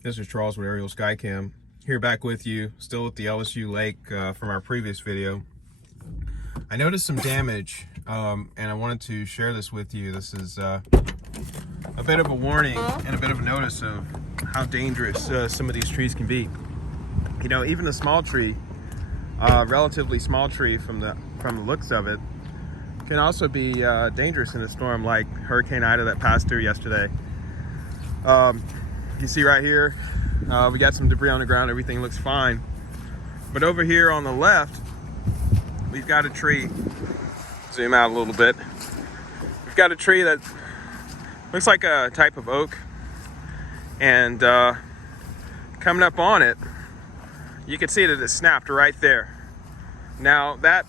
This is Charles with Aerial Skycam. Here back with you, still at the LSU lake from our previous video. I noticed some damage and I wanted to share this with you. This is a bit of a warning and a bit of a notice of how dangerous some of these trees can be. You know, even a small tree, relatively small tree from the looks of it, can also be dangerous in a storm like Hurricane Ida that passed through yesterday. You see right here, we got some debris on the ground. Everything looks fine. But over here on the left, we've got a tree. Zoom out a little bit. We've got a tree that looks like a type of oak. And coming up on it, you can see that it snapped right there. Now, that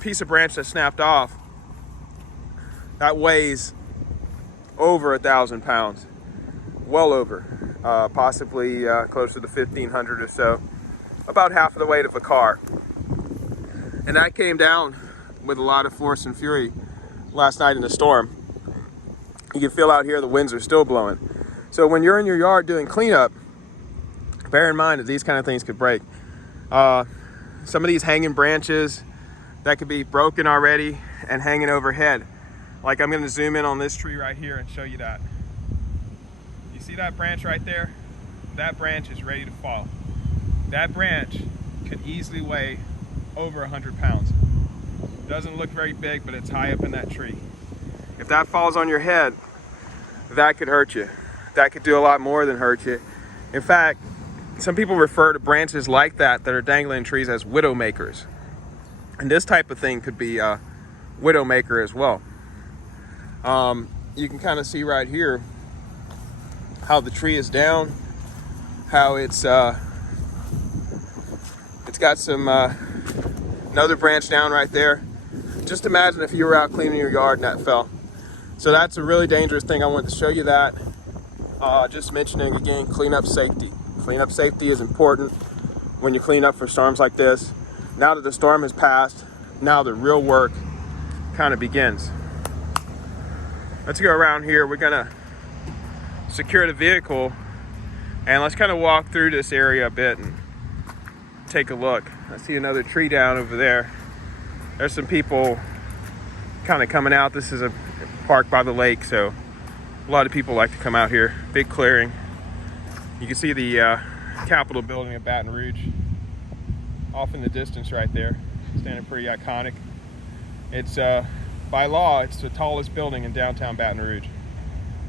piece of branch that snapped off, that weighs over 1,000 pounds. Well over, possibly closer to 1,500 or so, about half of the weight of a car. And that came down with a lot of force and fury last night in the storm. You can feel out here the winds are still blowing. So when you're in your yard doing cleanup, bear in mind that these kind of things could break. Some of these hanging branches that could be broken already and hanging overhead. Like I'm gonna zoom in on this tree right here and show you that. You see that branch right there? That branch is ready to fall. That branch could easily weigh over 100 pounds. Doesn't look very big, but it's high up in that tree. If that falls on your head, that could hurt you. That could do a lot more than hurt you. In fact, some people refer to branches like that are dangling in trees as widow makers. And this type of thing could be a widow maker as well. You can kind of see right here how the tree is down, how it's got some another branch down right there. Just imagine if you were out cleaning your yard and that fell. So that's a really dangerous thing. I wanted to show you that. Just mentioning again, cleanup safety. Cleanup safety is important when you clean up for storms like this. Now that the storm has passed, now the real work kind of begins. Let's go around here. We're gonna secure the vehicle and let's kind of walk through this area a bit and take a look. I see another tree down over there. There's some people kind of coming out. This is a park by the lake, so a lot of people like to come out here. Big clearing. You can see the Capitol building of Baton Rouge off in the distance right there, standing pretty iconic. It's by law, it's the tallest building in downtown Baton Rouge.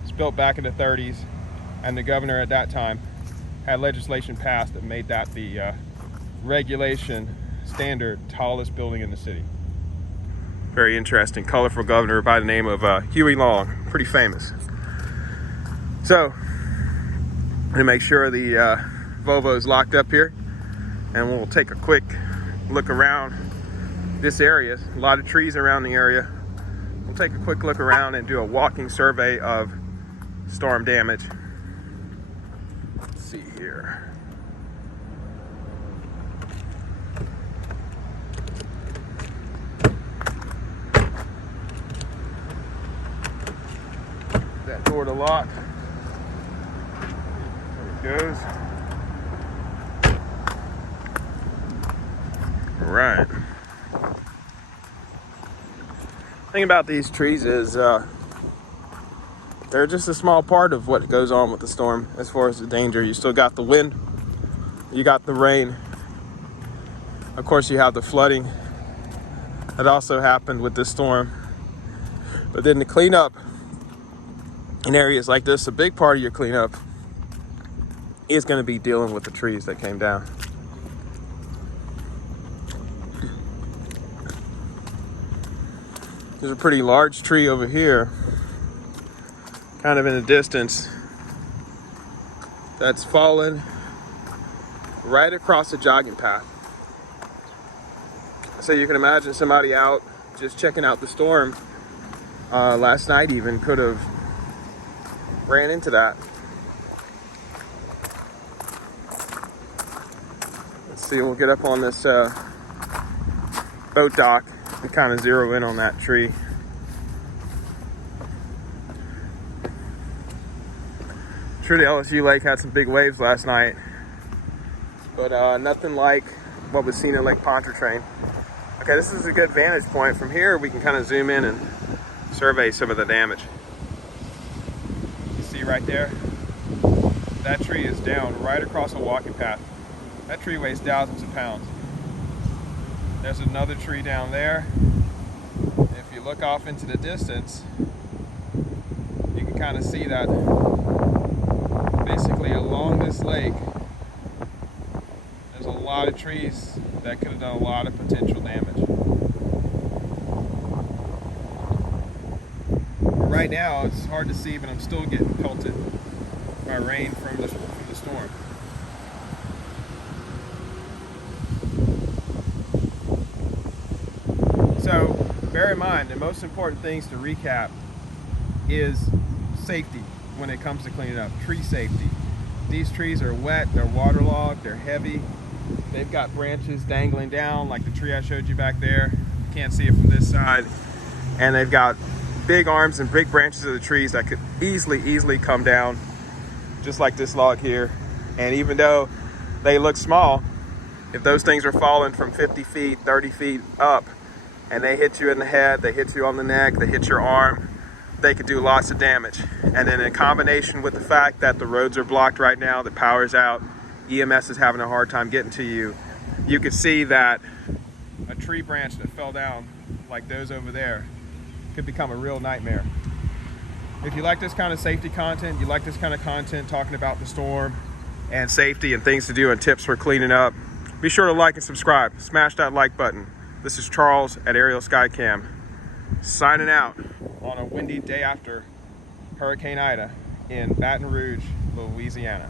It's built back in the 30s, and the governor at that time had legislation passed that made that the regulation standard tallest building in the city. Very interesting, colorful governor by the name of Huey Long, pretty famous. So, I'm gonna make sure the Volvo is locked up here, and we'll take a quick look around this area. A lot of trees around the area. We'll take a quick look around and do a walking survey of storm damage. Let's see here. That door to lock. There it goes. All right. Thing about these trees is they're just a small part of what goes on with the storm as far as the danger. You still got the wind, you got the rain, of course you have the flooding that also happened with this storm. But then the cleanup in areas like this, a big part of your cleanup is going to be dealing with the trees that came down. There's a pretty large tree over here, kind of in the distance, that's fallen right across the jogging path. So you can imagine somebody out just checking out the storm last night even could have ran into that. Let's see, we'll get up on this boat dock and kind of zero in on that tree. sure the LSU lake had some big waves last night, but nothing like what was seen at Lake Pontchartrain. Okay, this is a good vantage point. From here, we can kind of zoom in and survey some of the damage. You see right there? That tree is down right across a walking path. That tree weighs thousands of pounds. There's another tree down there. If you look off into the distance, you can kind of see that basically along this lake, there's a lot of trees that could have done a lot of potential damage. Right now, it's hard to see, but I'm still getting pelted by rain from the storm. So bear in mind, the most important things to recap is safety when it comes to cleaning up. Tree safety. These trees are wet, they're waterlogged, they're heavy. They've got branches dangling down like the tree I showed you back there. You can't see it from this side. And they've got big arms and big branches of the trees that could easily come down, just like this log here. And even though they look small, if those things are falling from 50 feet, 30 feet up, and they hit you in the head, they hit you on the neck, they hit your arm, they could do lots of damage. And then in combination with the fact that the roads are blocked right now, the power's out, EMS is having a hard time getting to you, you could see that a tree branch that fell down like those over there could become a real nightmare. If you like this kind of safety content, you like this kind of content talking about the storm and safety and things to do and tips for cleaning up, be sure to like and subscribe. Smash that like button. This is Charles at Aerial Skycam, signing out on a windy day after Hurricane Ida in Baton Rouge, Louisiana.